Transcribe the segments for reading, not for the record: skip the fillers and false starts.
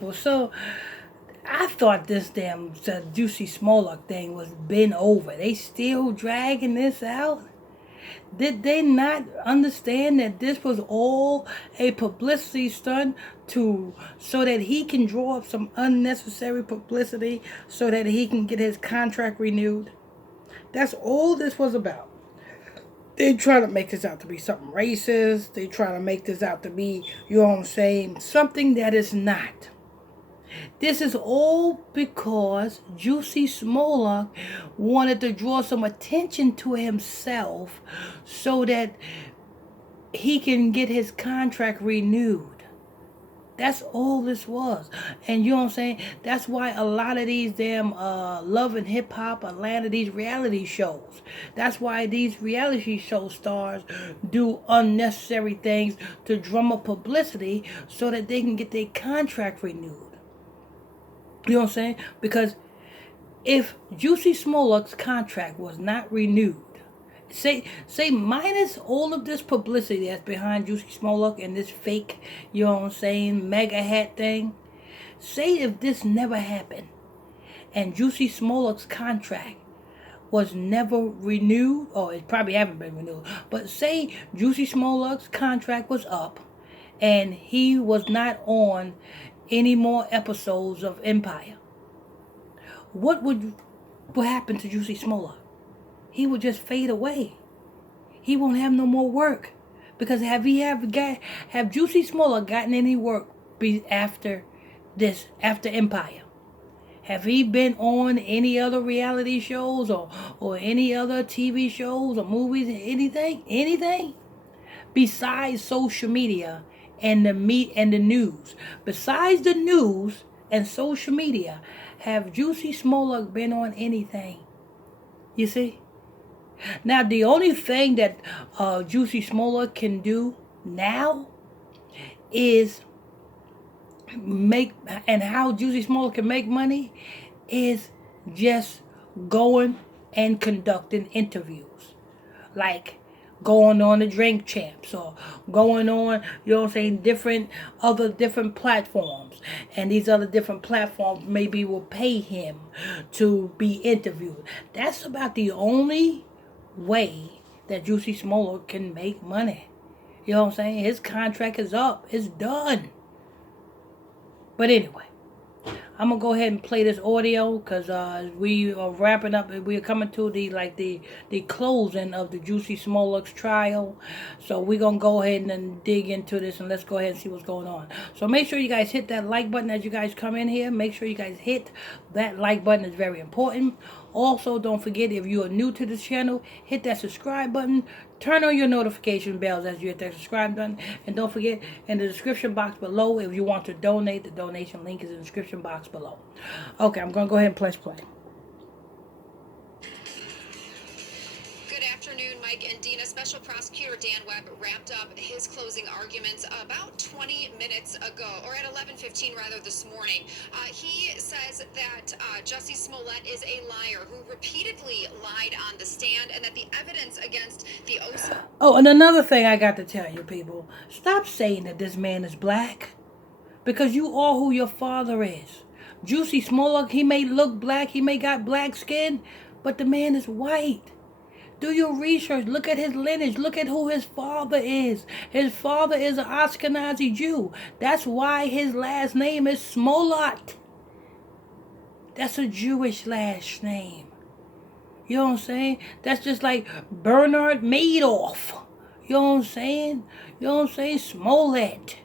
So I thought this damn Jussie Smollett thing was been over. They still dragging this out. Did they not understand that this was all a publicity stunt to so that he can draw up some unnecessary publicity so that he can get his contract renewed? That's all this was about. They try to make this out to be something racist. They try to make this out to be, you know what I'm saying, something that is not. This is all because Jussie Smollett wanted to draw some attention to himself so that he can get his contract renewed. That's all this was. And you know what I'm saying? That's why a lot of these damn love and hip hop, a lot of these reality shows. That's why these reality show stars do unnecessary things to drum up publicity so that they can get their contract renewed. You know what I'm saying? Because if Jussie Smollett's contract was not renewed, say minus all of this publicity that's behind Jussie Smollett and this fake, you know what I'm saying, mega hat thing. Say if this never happened and Jussie Smollett's contract was never renewed, or it probably haven't been renewed, but say Jussie Smollett's contract was up and he was not on any more episodes of Empire, what would happen to Jussie Smollett? He would just fade away. He won't have no more work. Because have Jussie Smollett gotten any work after this, after Empire? Have he been on any other reality shows or any other TV shows or movies, anything? Anything? Besides social media and the news. Besides the news and social media, have Jussie Smollett been on anything? You see? Now, the only thing that Jussie Smollett can do now is how Jussie Smollett can make money is just going and conducting interviews. Like going on the Drink Champs or going on, you know what I'm saying, different platforms. And these other different platforms maybe will pay him to be interviewed. That's about the only way that Jussie Smollett can make money. You know what I'm saying? His contract is up. It's done. But anyway, I'm gonna go ahead and play this audio because we are wrapping up. We are coming to the closing of the Jussie Smollett's trial. So we're gonna go ahead and dig into this and let's go ahead and see what's going on. So make sure you guys hit that like button as you guys come in here. Make sure you guys hit that like button. It's very important. Also, don't forget, if you are new to this channel, hit that subscribe button. Turn on your notification bells as you hit that subscribe button. And don't forget, in the description box below, if you want to donate, the donation link is in the description box below. Okay, I'm going to go ahead and press play. Good afternoon, Mike and Dina. Special Prosecutor Dan Webb wrapped up his closing arguments about 20 minutes ago, or at 11:15 rather this morning. He says that Jussie Smollett is a liar who repeatedly lied on the stand, and that the evidence against the OC... Oh, and another thing I got to tell you, people. Stop saying that this man is black. Because you are who your father is. Jussie Smollett, he may look black, he may got black skin, but the man is white. Do your research. Look at his lineage. Look at who his father is. His father is an Ashkenazi Jew. That's why his last name is Smollett. That's a Jewish last name. You know what I'm saying? That's just like Bernard Madoff. You know what I'm saying? You know what I'm saying? Smollett.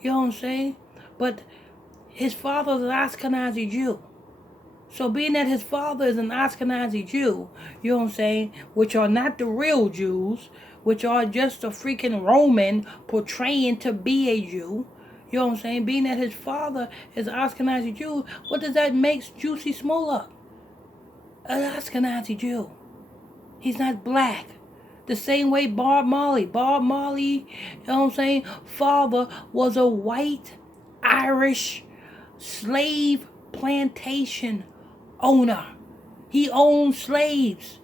You know what I'm saying? But his father is an Ashkenazi Jew. So being that his father is an Ashkenazi Jew, you know what I'm saying, which are not the real Jews, which are just a freaking Roman portraying to be a Jew, you know what I'm saying, being that his father is an Ashkenazi Jew, what does that make Jussie Smollett? An Ashkenazi Jew. He's not black. The same way Bob Marley, you know what I'm saying, father was a white Irish slave plantation owner. He owned slaves.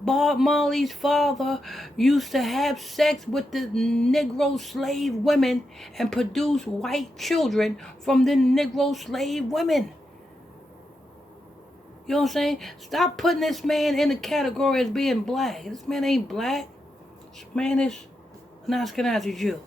Bob Marley's father used to have sex with the Negro slave women and produce white children from the Negro slave women. You know what I'm saying? Stop putting this man in the category as being black. This man ain't black. This man is an Ashkenazi Jew.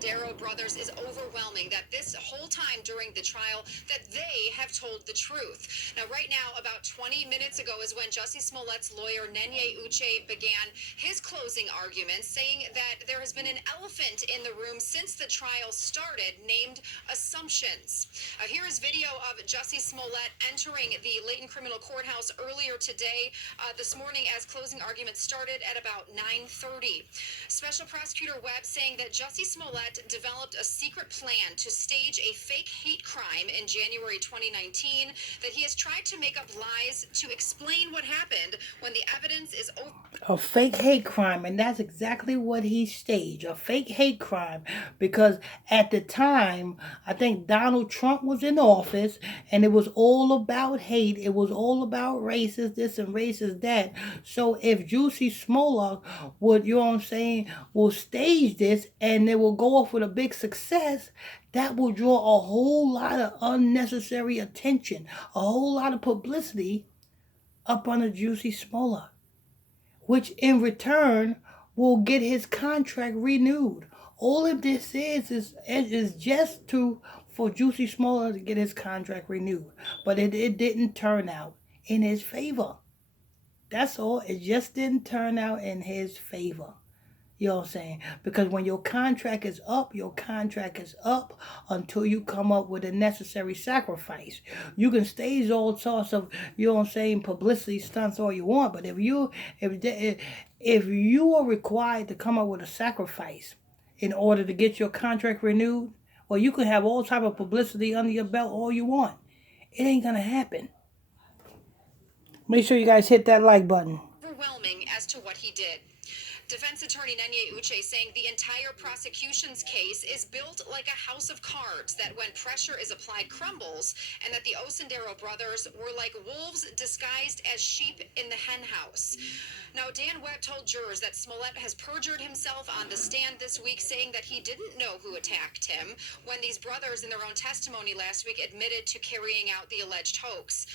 Darrow brothers is overwhelming that this whole time during the trial that they have told the truth. Now, right now, about 20 minutes ago is when Jussie Smollett's lawyer, Nenye Uche, began his closing arguments, saying that there has been an elephant in the room since the trial started, named assumptions. Here is video of Jussie Smollett entering the Layton Criminal Courthouse earlier today, this morning, as closing arguments started at about 9:30. Special Prosecutor Webb saying that Jussie Smollett developed a secret plan to stage a fake hate crime in January 2019, that he has tried to make up lies to explain what happened when the evidence is over. A fake hate crime, and that's exactly what he staged, a fake hate crime, because at the time I think Donald Trump was in office and it was all about hate, it was all about racist this and racist that. So if Jussie Smollett would, you know what I'm saying, will stage this and it will go off with a big success, that will draw a whole lot of unnecessary attention, a whole lot of publicity up on the Jussie Smollett, which in return will get his contract renewed. All of this is just to for Jussie Smollett to get his contract renewed, but it didn't turn out in his favor. That's all. It just didn't turn out in his favor. You know what I'm saying? Because when your contract is up, your contract is up until you come up with a necessary sacrifice. You can stage all sorts of, you know what I'm saying, publicity stunts all you want, but if you are required to come up with a sacrifice in order to get your contract renewed, well, you can have all type of publicity under your belt all you want. It ain't gonna happen. Make sure you guys hit that like button. Overwhelming as to what he did. Defense attorney Nenye Uche saying the entire prosecution's case is built like a house of cards that when pressure is applied crumbles, and that the Osendero brothers were like wolves disguised as sheep in the hen house. Now, Dan Webb told jurors that Smollett has perjured himself on the stand this week, saying that he didn't know who attacked him, when these brothers in their own testimony last week admitted to carrying out the alleged hoax.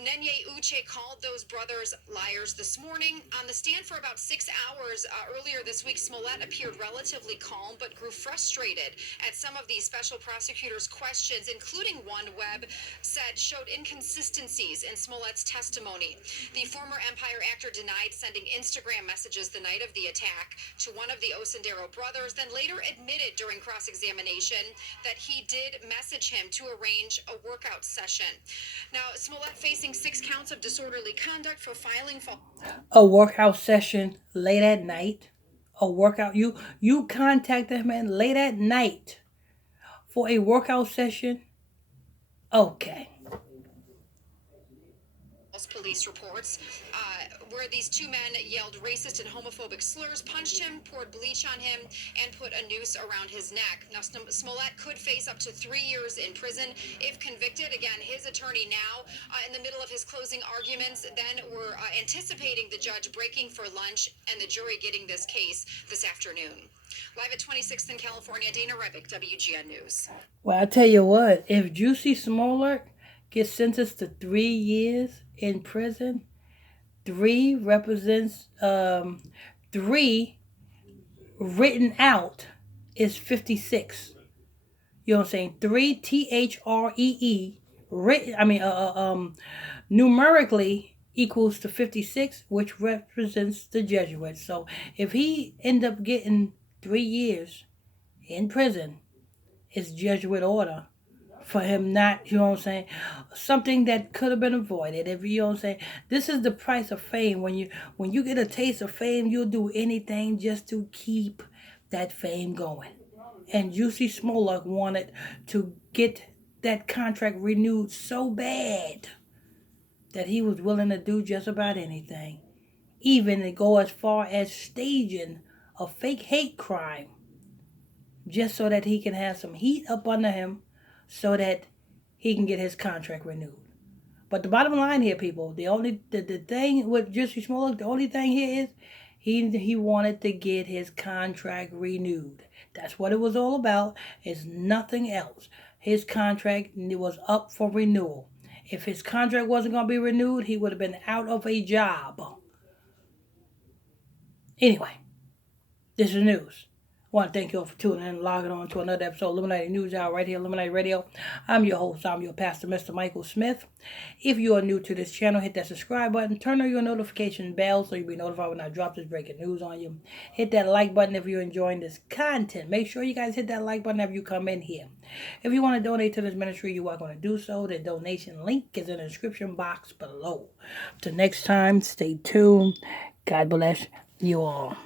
Nenye Uche called those brothers liars this morning. On the stand for about 6 hours earlier this week, Smollett appeared relatively calm but grew frustrated at some of the special prosecutor's questions, including one Webb said showed inconsistencies in Smollett's testimony. The former Empire actor denied sending Instagram messages the night of the attack to one of the Osendero brothers, then later admitted during cross-examination that he did message him to arrange a workout session. Now, Smollett facing 6 counts of disorderly conduct for filing false. A workout session late at night. A workout. You contact that man late at night for a workout session. Okay. Police reports where these 2 men yelled racist and homophobic slurs, punched him, poured bleach on him, and put a noose around his neck. Now, Smollett could face up to 3 years in prison if convicted. Again, his attorney now in the middle of his closing arguments. Then we're anticipating the judge breaking for lunch and the jury getting this case this afternoon. Live at 26th in California, Dana Rebick, WGN News. Well, I tell you what, if Jussie Smollett gets sentenced to 3 years in prison, 3 represents 3 written out is 56. You know what I'm saying? 3 THREE written. Numerically equals to 56, which represents the Jesuits. So if he end up getting 3 years in prison, it's Jesuit order for him not, you know what I'm saying, something that could have been avoided. If you know what I'm saying, this is the price of fame. When you get a taste of fame, you'll do anything just to keep that fame going. And Jussie Smollett wanted to get that contract renewed so bad that he was willing to do just about anything, even to go as far as staging a fake hate crime, just so that he can have some heat up under him, so that he can get his contract renewed. But the bottom line here, people, the thing with Jussie Smollett, the only thing here is he wanted to get his contract renewed. That's what it was all about. It's nothing else. His contract was up for renewal. If his contract wasn't going to be renewed, he would have been out of a job. Anyway, this is news. I want to thank you all for tuning in and logging on to another episode of Illuminati News Hour right here, Illuminati Radio. I'm your host. I'm your pastor, Mr. Michael Smith. If you are new to this channel, hit that subscribe button. Turn on your notification bell so you'll be notified when I drop this breaking news on you. Hit that like button if you're enjoying this content. Make sure you guys hit that like button if you come in here. If you want to donate to this ministry, you're welcome to do so. The donation link is in the description box below. Till next time, stay tuned. God bless you all.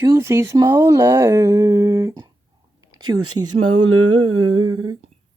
Jussie Smollett. Jussie Smollett.